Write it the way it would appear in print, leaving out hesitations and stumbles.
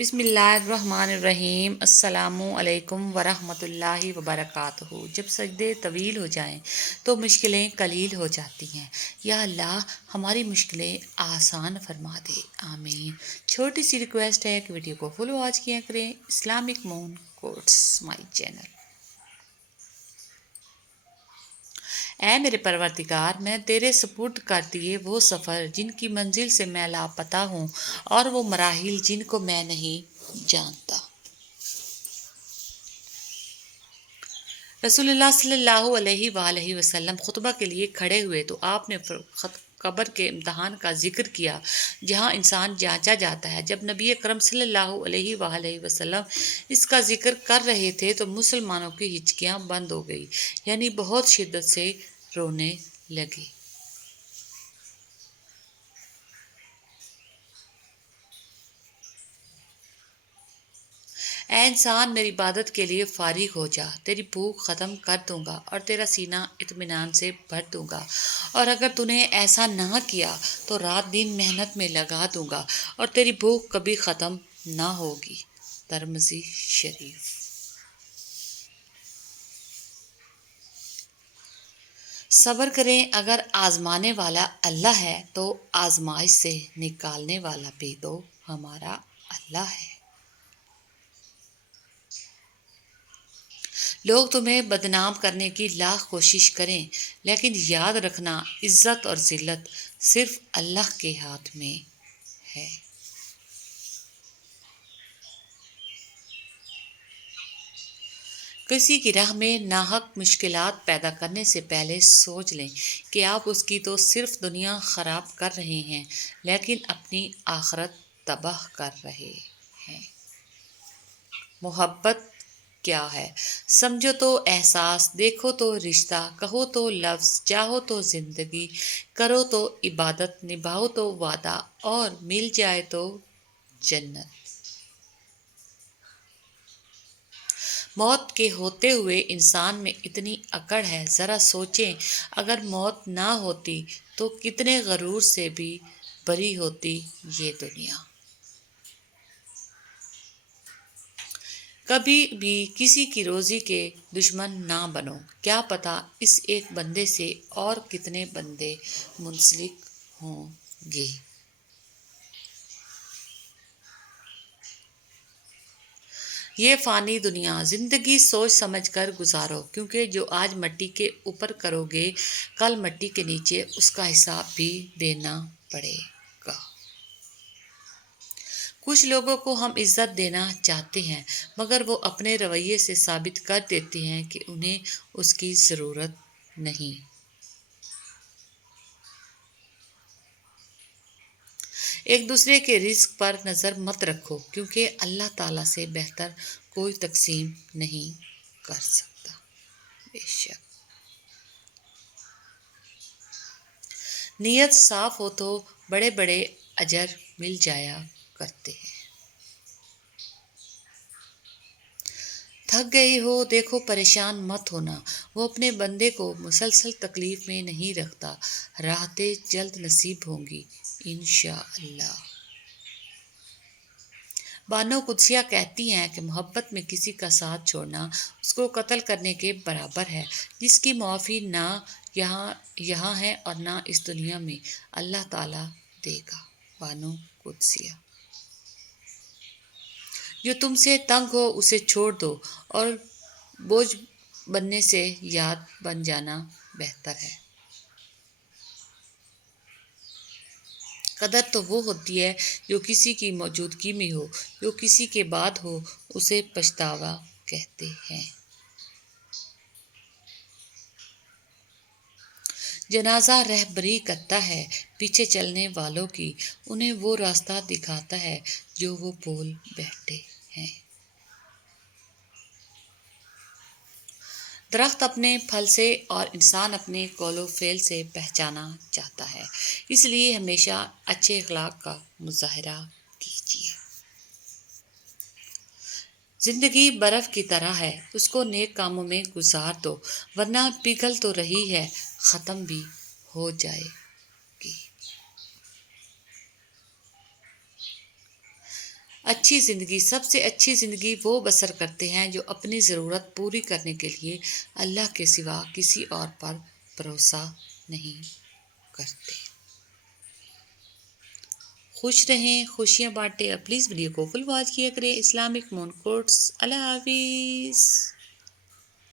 بسم اللہ الرحمن الرحیم۔ السلام علیکم ورحمۃ اللہ وبرکاتہ۔ جب سجدے طویل ہو جائیں تو مشکلیں قلیل ہو جاتی ہیں۔ یا اللہ ہماری مشکلیں آسان فرما دے، آمین۔ چھوٹی سی ریکویسٹ ہے کہ ویڈیو کو فل واچ کیا کریں۔ Islamic moon quotes my channel. اے میرے پروردگار، میں تیرے سپرد کر دیے وہ سفر جن کی منزل سے میں لاپتہ ہوں، اور وہ مراحل جن کو میں نہیں جانتا۔ رسول اللہ صلی اللہ علیہ وآلہ وسلم خطبہ کے لیے کھڑے ہوئے تو آپ نے قبر کے امتحان کا ذکر کیا، جہاں انسان جانچا جاتا ہے۔ جب نبی اکرم صلی اللہ علیہ وآلہ وسلم اس کا ذکر کر رہے تھے تو مسلمانوں کی ہچکیاں بند ہو گئی، یعنی بہت شدت سے رونے لگے۔ اے انسان، میری عبادت کے لیے فارغ ہو جا، تیری بھوک ختم کر دوں گا اور تیرا سینہ اطمینان سے بھر دوں گا، اور اگر تو نے ایسا نہ کیا تو رات دن محنت میں لگا دوں گا اور تیری بھوک کبھی ختم نہ ہوگی۔ ترمذی شریف۔ صبر کریں، اگر آزمانے والا اللہ ہے تو آزمائش سے نکالنے والا بھی تو ہمارا اللہ ہے۔ لوگ تمہیں بدنام کرنے کی لاکھ کوشش کریں، لیکن یاد رکھنا عزت اور ذلت صرف اللہ کے ہاتھ میں ہے۔ کسی کی راہ میں ناحق مشکلات پیدا کرنے سے پہلے سوچ لیں کہ آپ اس کی تو صرف دنیا خراب کر رہے ہیں، لیکن اپنی آخرت تباہ کر رہے ہیں۔ محبت کیا ہے؟ سمجھو تو احساس، دیکھو تو رشتہ، کہو تو لفظ، چاہو تو زندگی، کرو تو عبادت، نبھاؤ تو وعدہ، اور مل جائے تو جنت۔ موت کے ہوتے ہوئے انسان میں اتنی اکڑ ہے، ذرا سوچیں اگر موت نہ ہوتی تو کتنے غرور سے بھی بری ہوتی یہ دنیا۔ کبھی بھی کسی کی روزی کے دشمن نہ بنو، کیا پتہ اس ایک بندے سے اور کتنے بندے منسلک ہوں گے۔ یہ فانی دنیا، زندگی سوچ سمجھ کر گزارو، کیونکہ جو آج مٹی کے اوپر کرو گے کل مٹی کے نیچے اس کا حساب بھی دینا پڑے گا۔ کچھ لوگوں کو ہم عزت دینا چاہتے ہیں، مگر وہ اپنے رویے سے ثابت کر دیتے ہیں کہ انہیں اس کی ضرورت نہیں۔ ایک دوسرے کے رزق پر نظر مت رکھو، کیونکہ اللہ تعالیٰ سے بہتر کوئی تقسیم نہیں کر سکتا۔ بے شک نیت صاف ہو تو بڑے بڑے اجر مل جایا کرتے ہیں۔ تھک گئی ہو دیکھو، پریشان مت ہونا، وہ اپنے بندے کو مسلسل تکلیف میں نہیں رکھتا، راحتیں جلد نصیب ہوں گی انشاءاللہ۔ بانو قدسیہ کہتی ہیں کہ محبت میں کسی کا ساتھ چھوڑنا اس کو قتل کرنے کے برابر ہے، جس کی معافی نہ یہاں ہے اور نہ اس دنیا میں اللہ تعالیٰ دے گا۔ بانو قدسیہ۔ جو تم سے تنگ ہو اسے چھوڑ دو، اور بوجھ بننے سے یاد بن جانا بہتر ہے۔ قدر تو وہ ہوتی ہے جو کسی کی موجودگی میں ہو، جو کسی کے بعد ہو اسے پچھتاوا کہتے ہیں۔ جنازہ رہبری کرتا ہے پیچھے چلنے والوں کی، انہیں وہ راستہ دکھاتا ہے جو وہ بھول بیٹھے ہیں۔ درخت اپنے پھل سے اور انسان اپنے قول و فعل سے پہچانا چاہتا ہے، اس لیے ہمیشہ اچھے اخلاق کا مظاہرہ کیجیے۔ زندگی برف کی طرح ہے، اس کو نیک کاموں میں گزار دو، ورنہ پگھل تو رہی ہے، ختم بھی ہو جائے گی۔ اچھی زندگی، سب سے اچھی زندگی وہ بسر کرتے ہیں جو اپنی ضرورت پوری کرنے کے لیے اللہ کے سوا کسی اور پر بھروسہ نہیں کرتے۔ خوش رہیں، خوشیاں بانٹیں اور پلیز ویڈیو کو فل واچ کیا کریں۔ Islamic moon quotes. اللہ حافظ۔